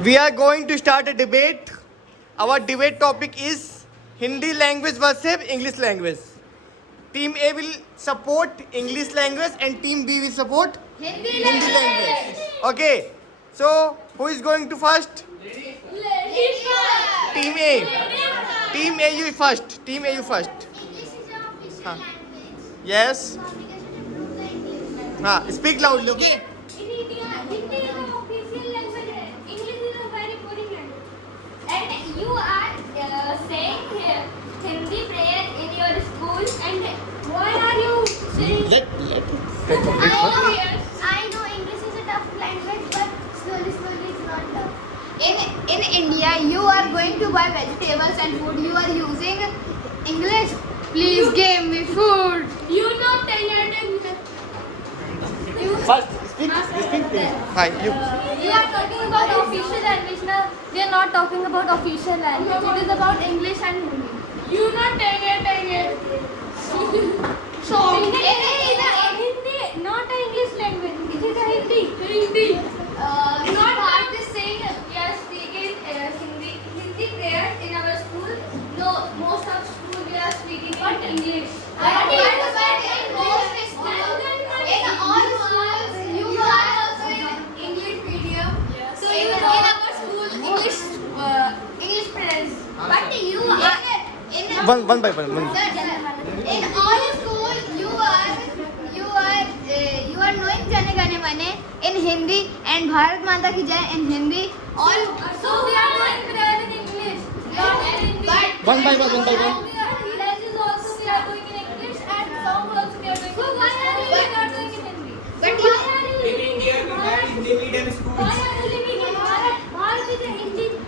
We are going to start a debate. Our debate topic is Hindi language versus English language. Team A will support English language and Team B will support Hindi language. Okay. So who is going to first? Team A. Team A you first. Team A you first. English is the official Huh. language. Yes. Communication improves the English. Speak loudly. Okay. In India, Hindi is the official language. English is a very boring language. And you are saying here Hindi prayer in your school. And why are you saying? I know English is a tough language, but slowly it's not tough. In India, you are going to buy vegetables and food. You are using English. Please give me food. You not English. First speak. Please. Hi. You. You are talking about official language now. We are not talking about official language. It is about English and Hindi. You not English. So Hindi, not an English language. It is a Hindi. Not hard to say. We are speaking Hindi prayers in our school. No, most of school we are speaking in English. But in most schools, in all schools, you are also in English medium. So in our school, English prayers. But you are in One by one. in all school, you are knowing Jane Gane Mane in Hindi and Bharat Mata Ki Jai in Hindi. All so we are doing prayer in English. Not in Hindi. One by one. Languages also we are doing in English and song also we are doing. So why are you not doing in Hindi? But you In India, we have Hindi medium why schools. are you living in Bharat? Bharat is a Hindi word.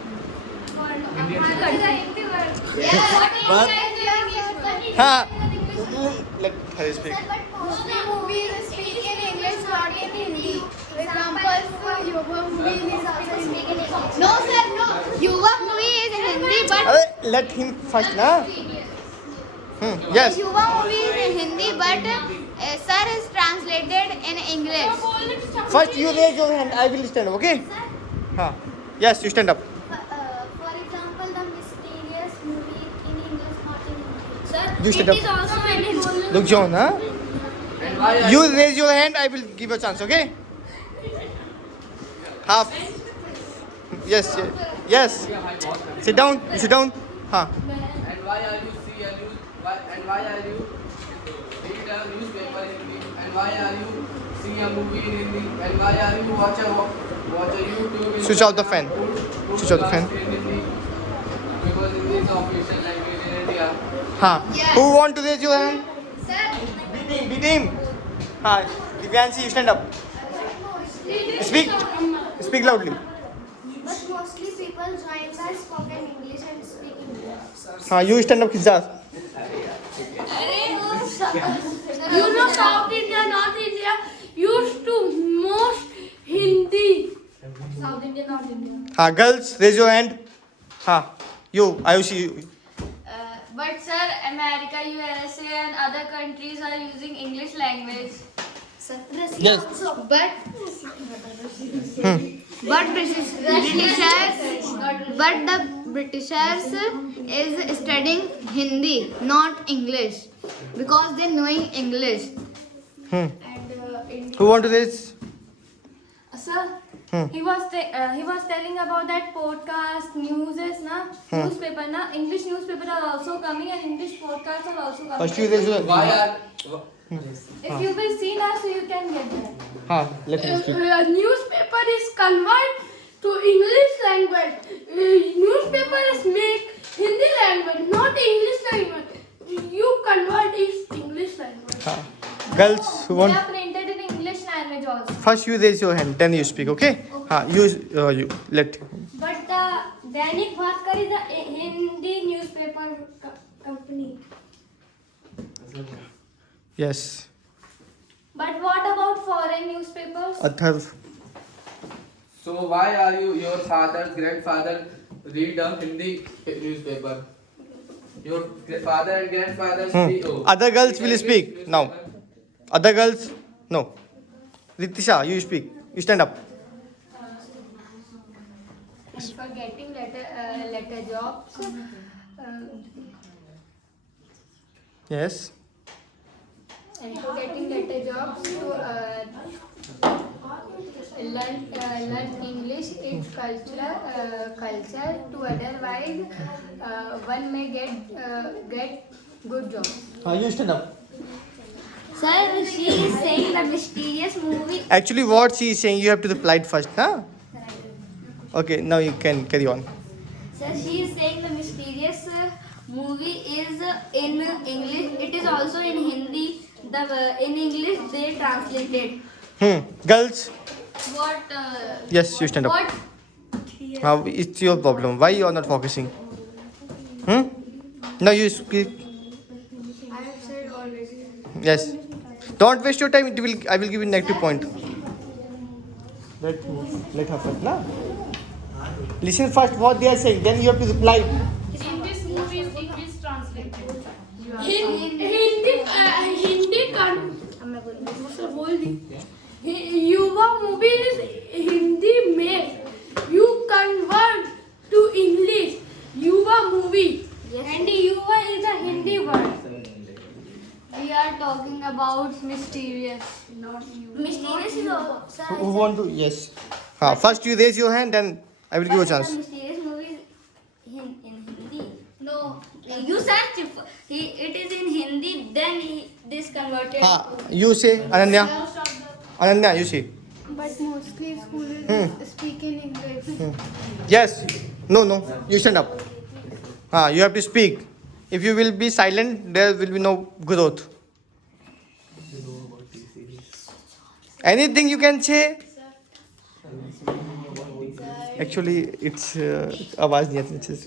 Bharat is a Hindi word. But- Ha. Let her speak. But mostly movies speak in English, not in Hindi. For example, Yuva movie is also speak in English. No, sir, no. Yuva movie is in Hindi, but Let him first, na. Yes. Yuva movie is in Hindi, but sir is translated in English. First you raise your hand. I will stand up. Okay. Yes, you stand up. For example, the mysterious movie in English, not in Hindi. Sir, You stand up. also in Hindi. Look, John. And why are You raise your hand. I will give you a chance. Okay. Half. Yes. Sit down. You sit down. And why are you see a news? And why are you read a newspaper in Hindi? And why are you see a movie in Hindi? And why are you watch a YouTube? Switch off the fan. Food Switch off the fan. podcast in Hindi? Because Hindi is the official language in India. Who want to raise your hand? Sir, B team. Divyanshi, you stand up. Speak loudly. but mostly people join the spoken English and speak English. You stand up, Kizzaz. You know, South India, North India used to most Hindi. South India, North India. Girls, raise your hand. You, Ayushi. But sir, America, USA and other countries are using English language. Yes. But the Britishers is studying Hindi, not English, because they knowing English. And in Who want to raise? sir, he was telling about that podcast newspaper English newspaper are also coming and English podcasts are also coming. First you raise your Why hand. are If you will see now, so you can get that. Let him speak. Newspaper is convert to English language. Newspapers make Hindi language, not English language. You convert is English language. Girls, who They want? are printed in English language also. First you raise your hand, then you speak, okay? You let. But the Dainik Bhaskar is a Hindi newspaper company. Yes. But what about foreign newspapers? Atharv. so? Why are your father's grandfather read a Hindi newspaper? Your father and grandfather speak. Other girls will speak now. Other girls, no. Ritisha, you speak. You stand up. And for getting letter jobs, Yes. and for getting letter jobs to learn English, its culture. To otherwise, one may get good job. You stand up. Sir, she is saying the mysterious movie. Actually, what she is saying, you have to reply it first, huh? Okay, now you can carry on. Sir, she is saying the mysterious movie is in English. It is also in Hindi. In English they translated. Girls, What? yes, you stand up. What? Now it's your problem. Why you are not focusing? Now you speak. I have said already. Yes. Don't waste your time. I will give you negative point. Let her first, na? Listen first what they are saying. Then you have to reply. In this movie is English translated. युवा movie is Hindi made. You convert to English. Yuva movie. And Yuva is a Hindi word. We are talking about mysterious. Mysterious is also. Who want to? Yes. First you raise your hand, then I will give you a chance. Mysterious movie in Hindi. No, you search. It is in Hindi. Then this converted. You say Ananya. Ananya, you say. But mostly school speak in English. Yes. No. You stand up. You have to speak. If you will be silent, there will be no growth. Anything you can say? Actually, it's आवाज नहीं आती अच्छे से.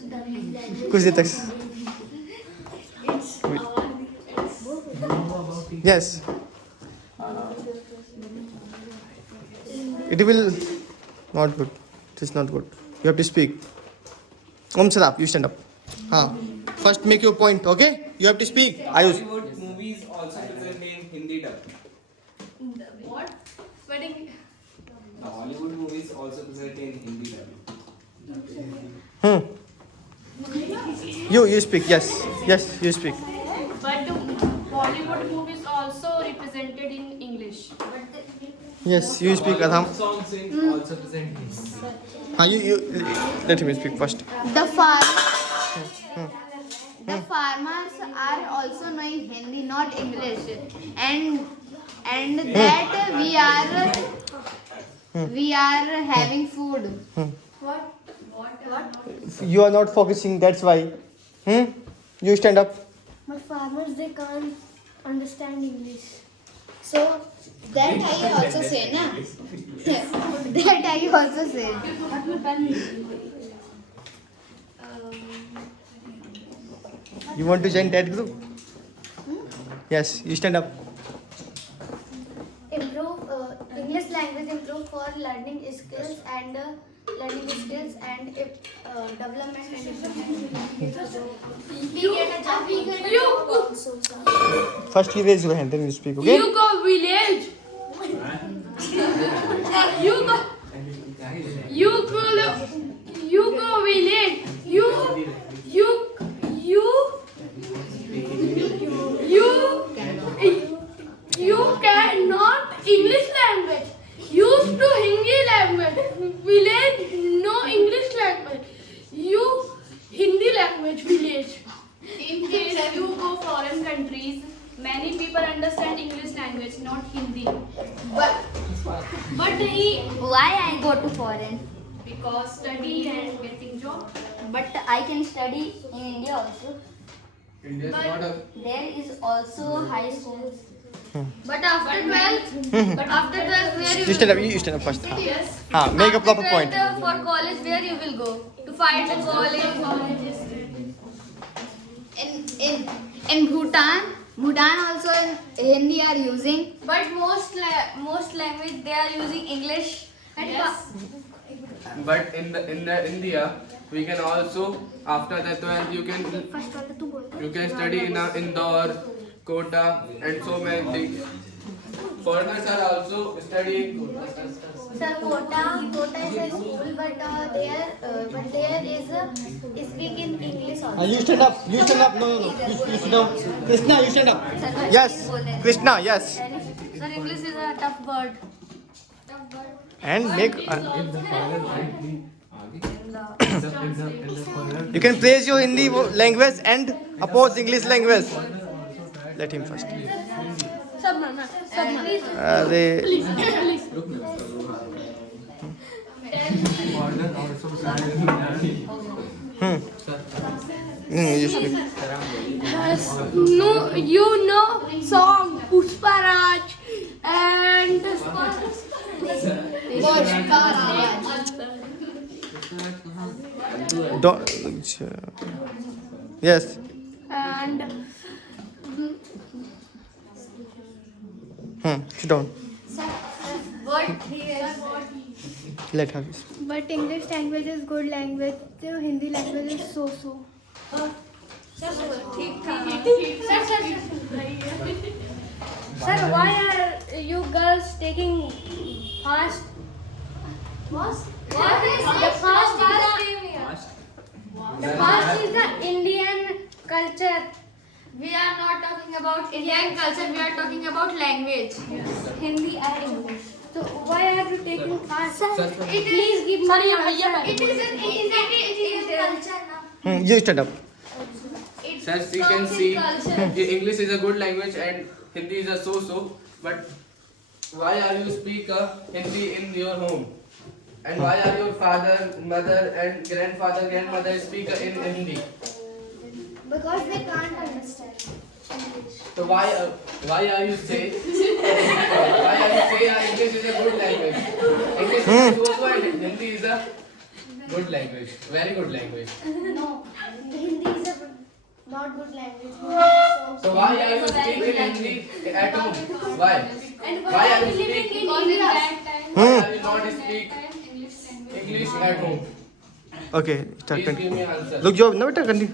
कुछ देर तक. Yes. It will not good. It is not good. You have to speak. Sarap, you stand up. First make your point, okay? You have to speak. Ayush. Bollywood movies also present in Hindi dub. What? Wedding. Hollywood movies also present in Hindi dub. You speak. Yes, you speak. But Bollywood movies also represented in English. Yes, you speak, Adham. Songs in also present in Hindi. You let him speak first. The farmers are also knowing Hindi, not English, and that we are having food. What? You are not focusing. That's why. You stand up. But farmers, they can't understand English. So that I also say, na? That I also say. You want to join that group? Yes, you stand up. Improve English language, improve for learning skills and development and First you raise your hand, then you speak, okay? You go village. You go village. You cannot English language. Used to Hindi language. Village no English language. You Hindi language village. In case you go foreign countries, many people understand English language, not Hindi. But why I go to foreign? Because study and getting job. But I can study in India also. India is not a There is also high schools. But after 12th, where You stand up. You stand up first. Yes. Make a proper point. For college, where you will go to find a college? In Bhutan also Hindi are using. But most language they are using English. Yes. But in India, we can also after the 12th you can study in Indore, Kota, and so many things. Foreigners are also studying Sir, Kota is a school, but there is a speak in English also. You stand up. You stand up. No. You sit down. Krishna, you stand up. Yes. Krishna, yes. Sir, English is a tough word. And make. You can praise your Hindi language and oppose English language. Let him first. Arey. You speak. No, you know song Pushparaj and Don't. Yes. and Sit down. Let her. But English language is good language. So Hindi language is so. Sir, why are you girls taking fast? What is the fast? The fast is the Indian culture. We are not talking about Indian culture, we are talking about language. Hindi and English. So why are you taking fast? Please give me Sorry, an भैया, answer. It is an Indian culture now. You stand up. Sir, we can see English is a good language and Hindi is a so-so. But why are you speak Hindi in your home? And why are your father, mother, and grandfather, grandmother speak in Hindi? Because they can't understand English. So why are you say English is a good language? English is so-so and Hindi is a good language, very good language. No, Hindi is a not good language. So why are you speaking Hindi at home? Why? And Why are you speaking? Because in that time, Why are you not speak English at home? Okay. Start. Please give me an answer. Look, job. No, better continue.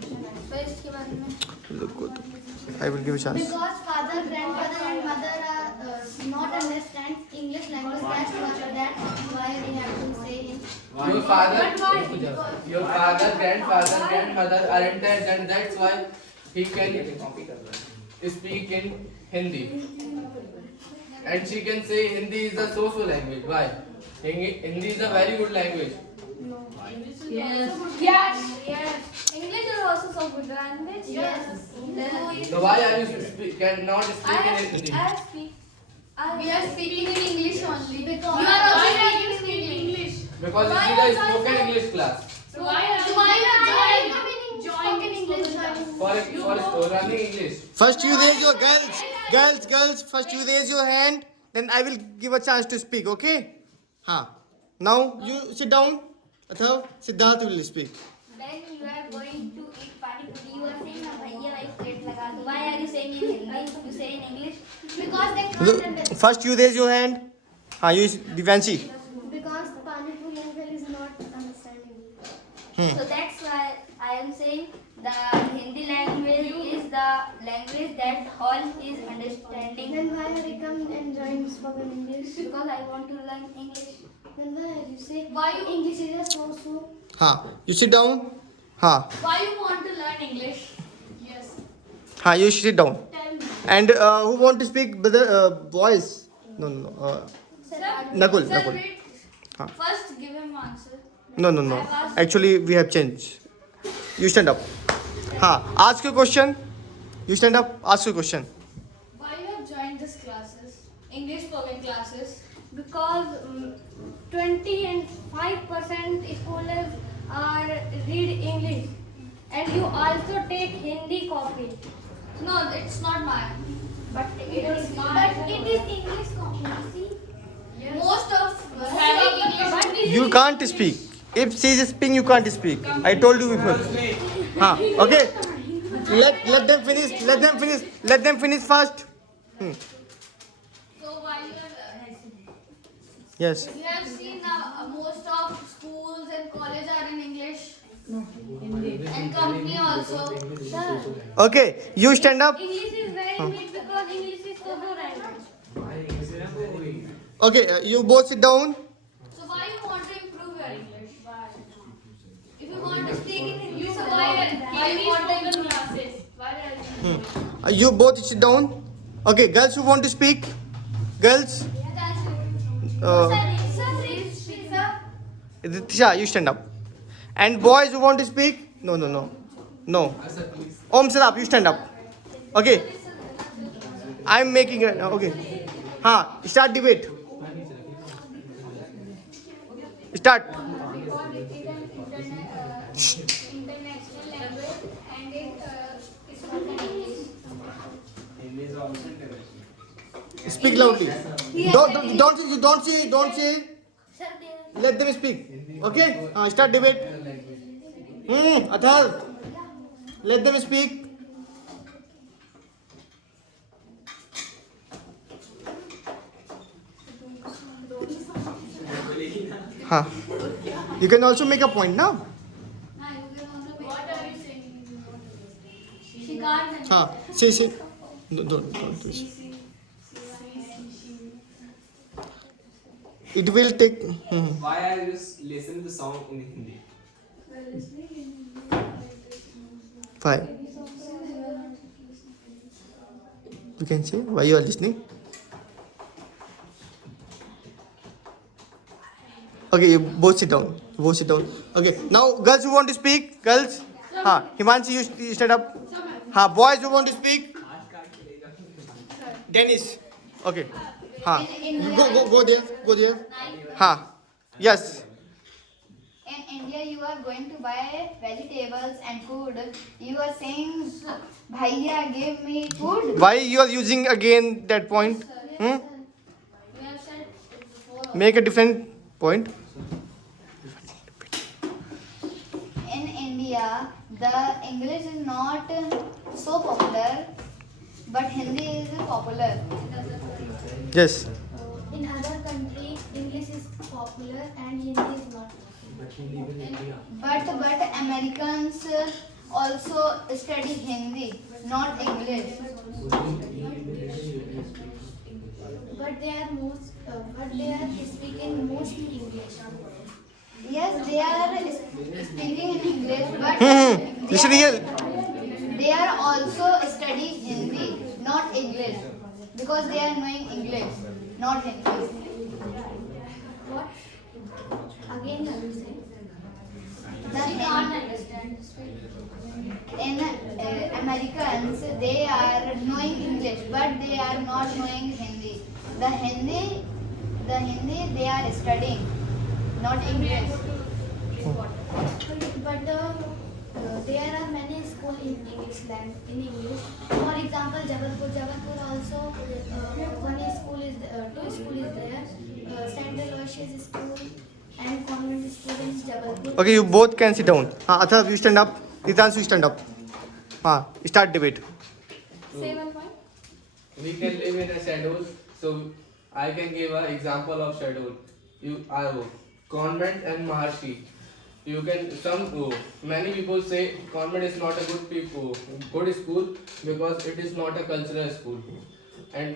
So इसके बारे में Look good. I will give a chance. because father, grandfather, and mother are not understand English language. That's why we have to say in. Your father, grandfather, grandmother are intelligent. That's why he can speak in Hindi. And she can say Hindi is a so-so language. Why? Hindi is a very good language. yes. English is also so good language. Yes. So why are you cannot speak in Hindi? We are speaking in English only. Because You are also speaking in English. Because this is a spoken English class. So why are you joining English. For learning English. First you raise your girls. First you raise your hand. Then I will give a chance to speak. Okay? Now you sit down. Athav, Siddharth will speak. When you are going to eat pani puri, you are saying, "Bhaiya, I plate laga do." Why are you saying in Hindi? You say in English because they can't understand. First you raise your hand. You Divanshi. Because pani puri uncle is not understanding. So that's why I am saying the Hindi language is the language that all is understanding. Then why are you come and join spoken English? Because I want to learn English. Then why are you say why English is a so? You sit down. Why you want to learn English? Yes. You sit down. Tell me. And who want to speak brother boys? No. Nakul. Wait. First give him answer. No. Actually, we have changed. You stand up. Ask your question. You stand up. Ask your question. Why you have joined these classes? English spoken classes. Because 25% scholars are read English, and you also take Hindi copy. No, it's not mine. But it is English copy. See? Yes. Most of having English. You can't speak. If she is speaking, you can't speak. I told you before. Okay. Let them finish. Let them finish first. So why you have Yes. you have seen most of schools and college are in English. And company also. Okay. You stand up. English is very big because English is so language. Okay. You both sit down. You both sit down. Okay, girls who want to speak. Girls. Tisha, you stand up. And boys who want to speak. No. No. Om Sarap, you stand up. Okay. I'm making it. Okay. Start debate. Start. International language and it is spoken English. Speak loudly. Don't say. Let them speak. Okay? Start debate. Athar. Let them speak. You can also make a point now. What are you saying? She can't. Say. Don't do this. It will take. Why are you listening to song in Hindi? Five. You can say why you are listening. Okay, you both sit down. Okay, now girls who want to speak, girls. Himanshi, you stand up. Boys who want to speak. Dennis. Okay. Go there. Yes. In India, you are going to buy vegetables and food. You are saying, Bhaiya, give me food. Why you are using again that point? We have said before. Make a different point. In India, the English is not so popular, but Hindi is popular. Yes. In other countries, English is popular and Hindi is not. But Americans also study Hindi, not English. But they are speaking mostly English. Yes, they are speaking in English, but Listen here. they are also studying Hindi, not English, because they are knowing English, not Hindi. What? Again, you will say. She can't understand. In Americans, they are knowing English, but they are not knowing Hindi. The Hindi they are studying, not English. But there are many schools in English. For example, Jabalpur also one school is two school is there. St. Aloysius School and convent school in Jabalpur. Okay, you both can sit down. Atharv, you stand up. Ritansh, you stand up. Start debate. Say one point. We can live in a schedule, so I can give an example of schedule. Convent and Maharshi. You can many people say convent is not a good school because it is not a cultural school, and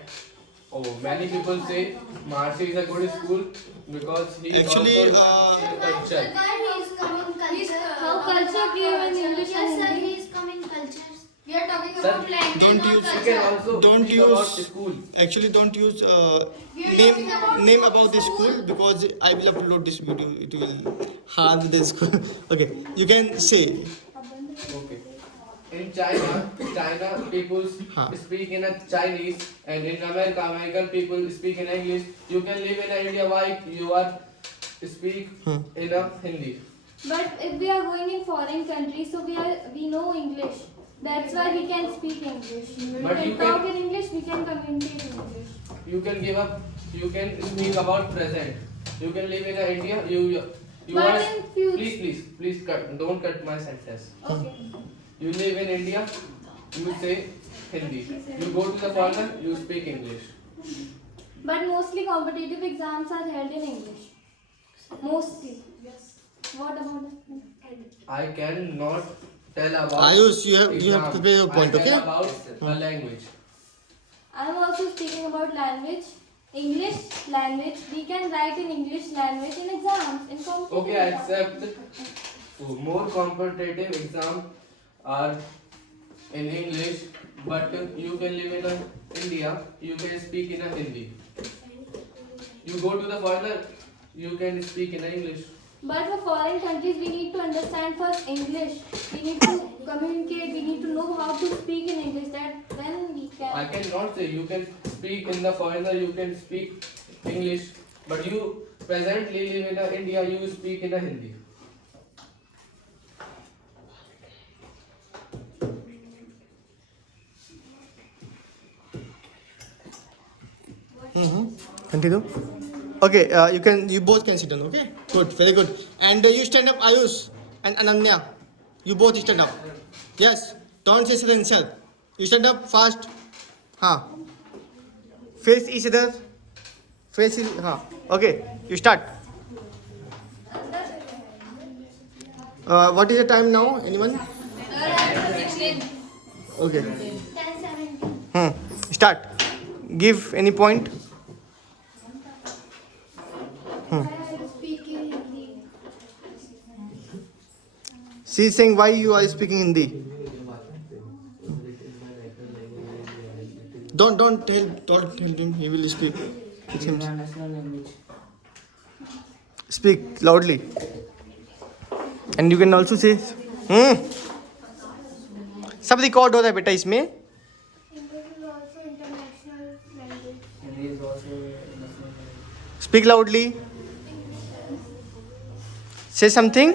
many people say Maharshi is a good school because he Actually, also culture. How culture came in English and Hindi? He is coming cultures. We are talking Sir, about language, don't not use- You culture. can also Don't speak about use- school. Actually, don't use We are talking about name about the school because I will upload this video. It will harm the school. Okay, you can say. Okay. In China people speak in a Chinese, and in American people speak in English. You can live in India. Why you are speak in a Hindi? But if we are going in foreign countries, so we know English. That's why we can speak English. We But can you talk can- in English. We can communicate in English. You can You can speak about present. You can live in India. You But are. in future- Please don't cut my sentence. Okay. You live in India. You say Hindi. You go to the foreigner. You speak English. But mostly competitive exams are held in English. Mostly. Yes. What about that? I cannot tell about. Ayush, you have to exam. prepare your point, I tell okay? about a language. I'm also speaking about language. English language. We can write in English language in exams. In competitive Okay, I exams. accept. More competitive exams are in English, but you can live in India, you can speak in a Hindi. You go to the foreigner, you can speak in English. But for foreign countries, we need to understand first English. We need to communicate. We need to know how to speak in English. Then we I can. cannot say you can speak in the foreigner, you can speak English, but you presently live in India, you speak in a Hindi. Continue. Okay, you both can sit down. Okay, good, very good. And you stand up, Ayush and Ananya. You both stand up. Yes, don't say silence. You stand up fast. Face each other. Okay, you start. What is the time now? Anyone? 16. Okay. 10:17. Start. Give any point. Speaking Hindi. She is saying why you are speaking Hindi. Don't tell him. He will speak. Teach him. Speak loudly. And you can also say सब record हो रहा है बेटा इसमें. English is also international language. Hindi is also Speak loudly. Say something.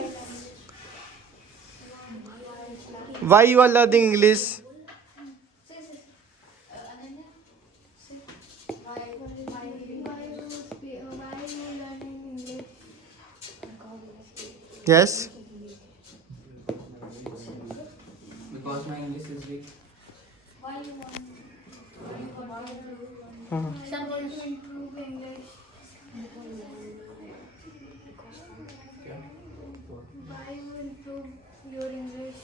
Why you are learning English? Why you learning English? Yes. because my English is weak. Why you want to improve English? Why you improve your English?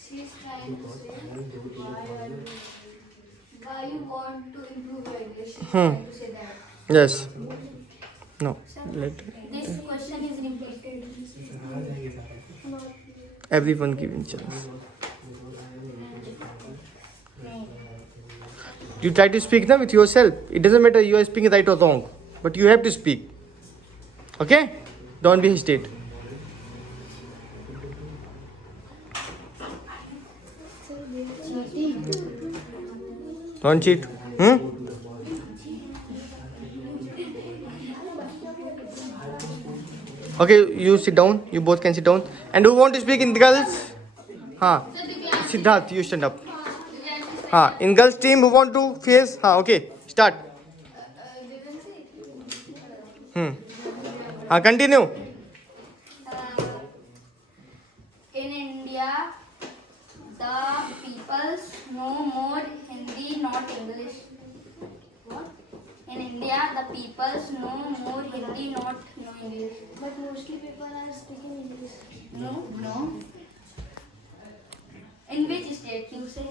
She's trying to say why you want to improve your English. She's trying to say that. Yes. No. Let This question is repeated. everyone give a chance. You try to speak now with yourself. It doesn't matter you are speaking right or wrong, but you have to speak. Okay? Don't be hesitate. Don't cheat. Okay, you sit down. You both can sit down. And who want to speak in girls? Siddharth, you stand up. In girls team, who want to face? Okay, start. Continue. In India, the peoples know more Hindi, not English. What? In India, the peoples know more Hindi, not English. But mostly people are speaking English. No. In which state you say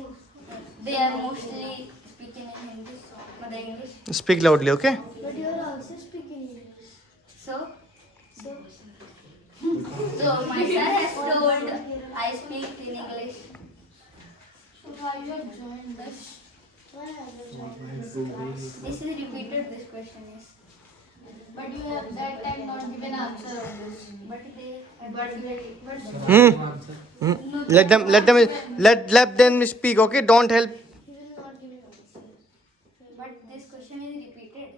they are mostly speaking in Hindi, mother English? Speak loudly, okay? But you are also speaking English. So my sir has told I speak in English. So why you have joined this? Why have you joined this class? This is repeated. This question is. But you have that time not given answer on this. Let them speak, okay? Don't help. He will not give you answer. But this question is repeated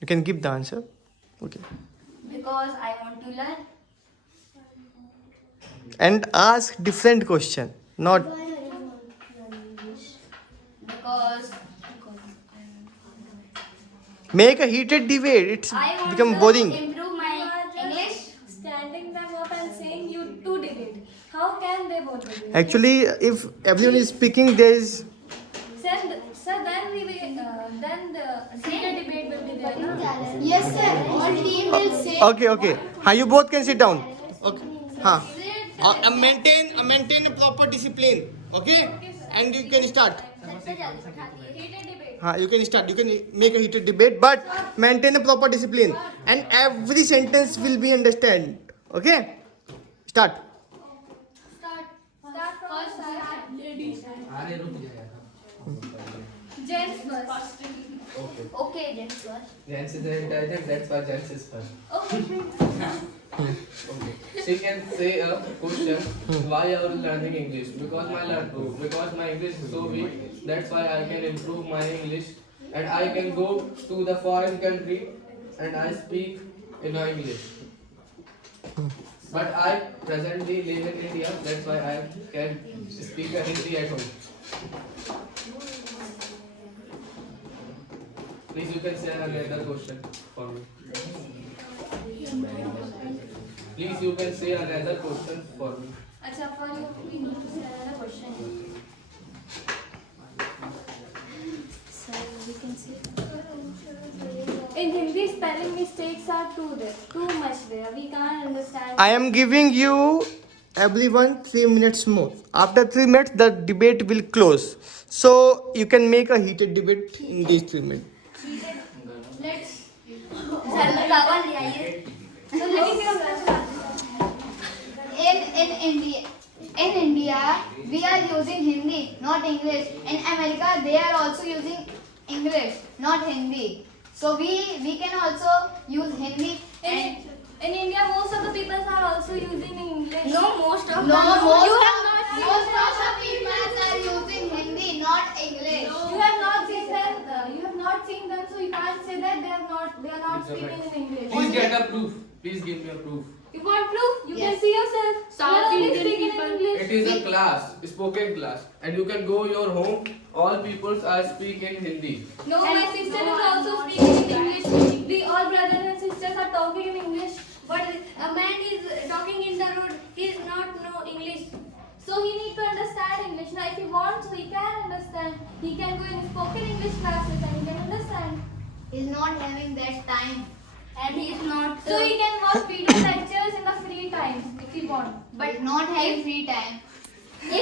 You can give the answer. Okay. because I want to learn. And ask different question. Not Why are you want to learn English? Because make a heated debate. It's I want become to boring. improve my English. Standing them up and saying you two did it. How can they both do it? Actually, if everyone is speaking, there is. Sir, then we will, then the heated debate will be there. No? Yes, sir. All team will say. Okay. You both can sit down. Okay. Maintain a proper discipline. Okay. And you can start. Heated debate. You can start. You can make a heated debate, but maintain a proper discipline. And every sentence will be understood. Okay. Start. अरे रुक जाएगा. Gents first. Okay. Okay, gents first. Jens is intelligent, that's why Jens is first. Okay. Okay. She can say a question. Why are you learning English? Because my English is so weak. That's why I can improve my English, and I can go to the foreign country, and I speak in English. But I presently live in India. That's why I can speak a Hindi at home. Please, you can say another question for me. Please, you can say another question for me. Acha, for you, we need to say another question. So we can see. In Hindi, spelling mistakes are too much there. We can't understand. I am giving you everyone 3 minutes more. After 3 minutes, the debate will close. So you can make a heated debate in these 3 minutes. Let's. Cover So let me In India, we are using Hindi, not English. In America, they are also using English, not Hindi. So we can also use Hindi. In India, most of the people are also using English. No, most of No, them. most you have not seen Most them. of the people are using Hindi, not English. You have not seen them. You have not seen them, so you can't say that they are not speaking in English. Please get a proof. Please give me a proof. You want proof? You can Yes. see yourself. South You are only Indian speaking in people. English. It is a class, spoken class, and you can go your home. All peoples are speaking Hindi. No, my sister is also speaking in English. We all brothers and sisters are talking in English. But a man is talking in the road, he is not know English. So he need to understand English. Now if he wants, he can understand. He can go in spoken English classes and he can understand. He's not having that time. And he is not. So he can watch video lectures in the free time if he wants. But not having free time.